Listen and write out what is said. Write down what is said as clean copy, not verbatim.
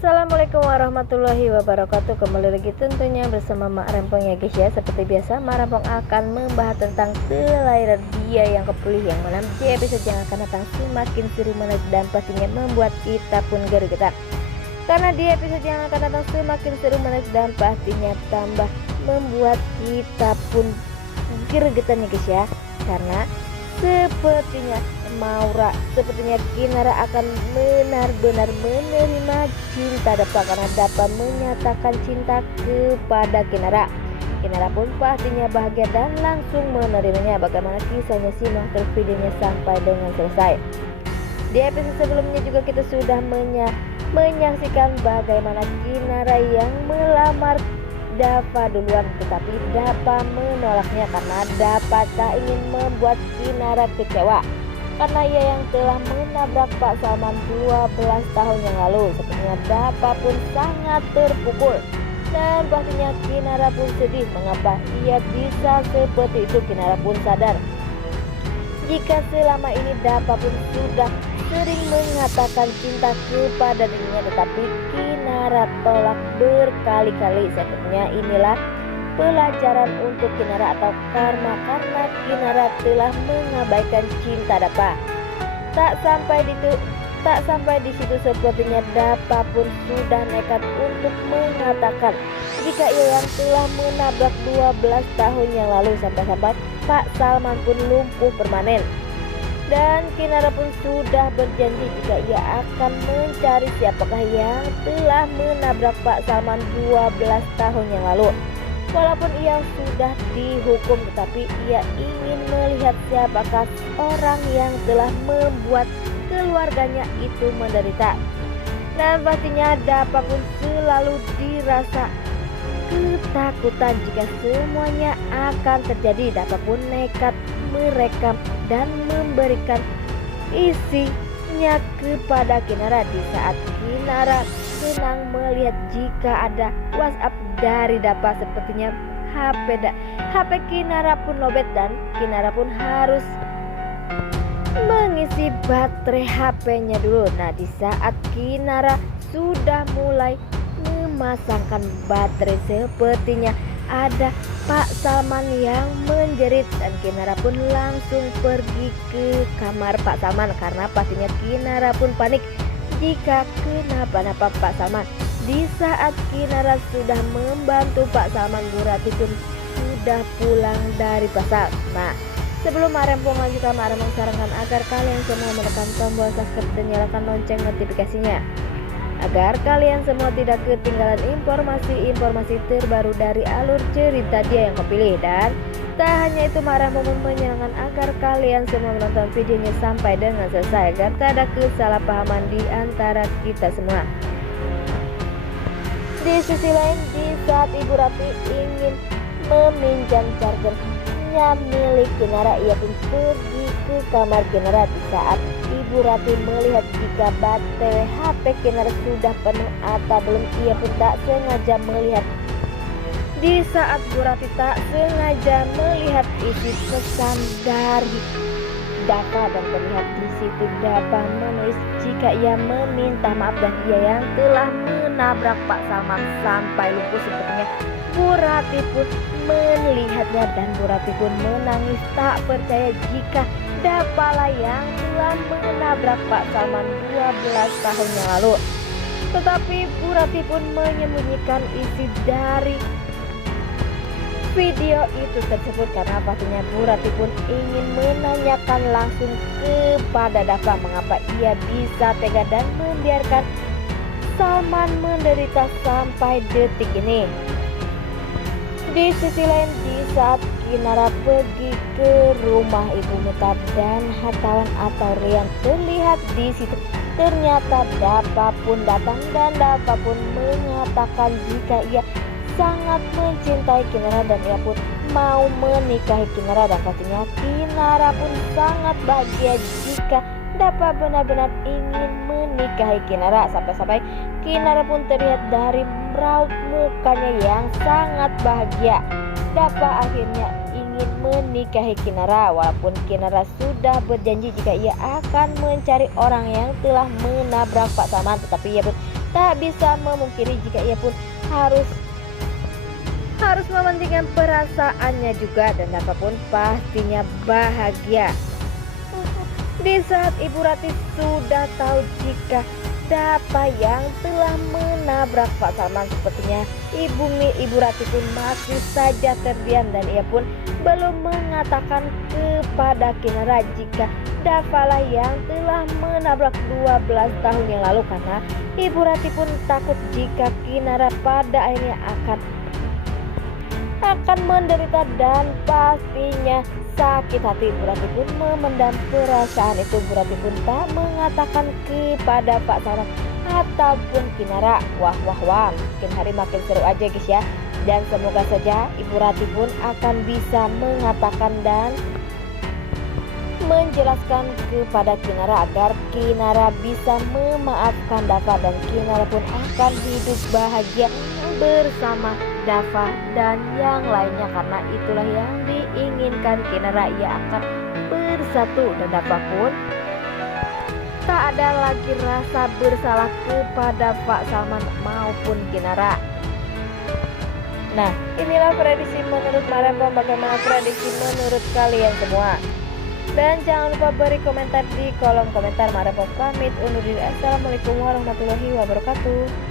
Assalamualaikum warahmatullahi wabarakatuh. Kembali lagi tentunya bersama Mak Rempong ya guys ya. Seperti biasa Mak Rempong akan membahas tentang kelahiran dia yang kepilih, yang mana di episode yang akan datang semakin seru menarik dan pastinya membuat kita pun gregetan. Karena di episode yang akan datang semakin seru menarik dan pastinya tambah membuat kita pun gregetan ya guys ya. Karena sepertinya Kinara akan benar-benar menerima cinta Dapa, karena Dapa menyatakan cinta kepada Kinara. Kinara pun pastinya bahagia dan langsung menerimanya. Bagaimana kisahnya, simak terus videonya sampai dengan selesai. Di episode sebelumnya juga kita sudah menyaksikan bagaimana Kinara yang melamar Dapa duluan, tetapi Dapa menolaknya karena Dapa tak ingin membuat Kinara kecewa, karena ia yang telah menabrak Pak Salman 12 tahun yang lalu. Sepertinya Dapa pun sangat terpukul dan pastinya Kinara pun sedih. Mengapa ia bisa seperti itu? Kinara pun sadar jika selama ini Dapa pun sudah sering mengatakan cinta kepada dirinya, tetapi Kinara tolak berkali-kali. Sepertinya inilah pelajaran untuk Kinara atau karma, karena Kinara telah mengabaikan cinta Dapa. Tak sampai di situ, sepertinya Dapa pun sudah nekat untuk mengatakan jika ia yang telah menabrak 12 tahun yang lalu, sampai-sampai Pak Salman pun lumpuh permanen. Dan Kinara pun sudah berjanji jika ia akan mencari siapakah yang telah menabrak Pak Salman 12 tahun yang lalu. Walaupun ia sudah dihukum, tetapi ia ingin melihat siapakah orang yang telah membuat keluarganya itu menderita. Dan pastinya Dapa pun selalu dirasa ketakutan jika semuanya akan terjadi. Dapa pun nekat merekam dan memberikan isinya kepada Kinara. Di saat Kinara senang melihat jika ada WhatsApp dari Dapa, sepertinya HP Kinara pun lobet dan Kinara pun harus mengisi baterai HP-nya dulu. Nah, di saat Kinara sudah mulai memasangkan baterai, sepertinya ada Pak Salman yang menjerit dan Kinara pun langsung pergi ke kamar Pak Salman, karena pastinya Kinara pun panik jika kenapa-napa Pak Salman. Di saat Kinara sudah membantu Pak Salman, Bu Ratih pun sudah pulang dari pasar. Nah, sebelum Mak Rempong lanjutkan, Mak Rempong sarankan agar kalian semua menekan tombol subscribe dan nyalakan lonceng notifikasinya, agar kalian semua tidak ketinggalan informasi terbaru dari alur cerita dia yang kepilih. Dan tak hanya itu, Mak Rempong menyarankan agar kalian semua menonton videonya sampai dengan selesai, agar tak ada kesalahpahaman di antara kita semua. Di sisi lain, di saat Ibu Ratih ingin meminjam chargernya milik Kinara, ia pun pergi ke kamar Kinara. Di saat Ibu Ratih melihat jika baterai HP Kinara sudah penuh atau belum, ia pun tak sengaja melihat. Di saat Bu Ratih tak sengaja melihat isi pesan dari Dapa, dan terlihat di situ Dapa menulis jika ia meminta maaf dan ia yang telah menabrak Pak Salman sampai lumpuh. Sepertinya Bu Ratih pun melihatnya dan Bu Ratih pun menangis tak percaya jika Dapa lah yang telah menabrak Pak Salman 12 tahun yang lalu. Tetapi Bu Ratih pun menyembunyikan isi dari video itu tersebut, karena pastinya Bu Ratih pun ingin menanyakan langsung kepada Dapa mengapa ia bisa tega dan membiarkan Salman menderita sampai detik ini. Di sisi lain, di saat Kinara pergi ke rumah Ibu Meta dan hartawan atau Rian terlihat di situ, ternyata Dapa pun datang dan Dapa pun mengatakan jika ia sangat mencintai Kinara dan ia pun mau menikahi Kinara. Dan pastinya Kinara pun sangat bahagia jika Dapa benar-benar ingin menikahi Kinara. Sampai-sampai Kinara pun terlihat dari raut mukanya yang sangat bahagia. Dapa akhirnya ingin menikahi Kinara, walaupun Kinara sudah berjanji jika ia akan mencari orang yang telah menabrak Pak Salman, tetapi ia pun tak tak bisa memungkiri jika ia pun harus mementingkan perasaannya juga, dan Dava pun pastinya bahagia. Di saat Ibu Ratih sudah tahu jika Dava yang telah menabrak Pak Salman, sepertinya Ibu Ratih pun masih saja terdiam, dan ia pun belum mengatakan kepada Kinara jika Dava lah yang telah menabrak 12 tahun yang lalu, karena Ibu Ratih pun takut jika Kinara pada akhirnya akan menderita dan pastinya sakit hati. Ibu Ratih pun memendam perasaan itu. Ibu Ratih pun tak mengatakan kepada Pak Salman ataupun Kinara. Wah, makin hari makin seru aja guys ya. Dan semoga saja Ibu Ratih pun akan bisa mengatakan dan menjelaskan kepada Kinara agar Kinara bisa memaafkan Dava, dan Kinara pun akan hidup bahagia bersama Dava dan yang lainnya, karena itulah yang diinginkan Kinara. Ia akan bersatu, dan Dava pun tak ada lagi rasa bersalah kepada Pak Salman maupun Kinara. Nah, inilah prediksi menurut Marempong. Bagaimana prediksi menurut kalian semua? Dan jangan lupa beri komentar di kolom komentar. Marempong pamit undur diri. Assalamualaikum warahmatullahi wabarakatuh.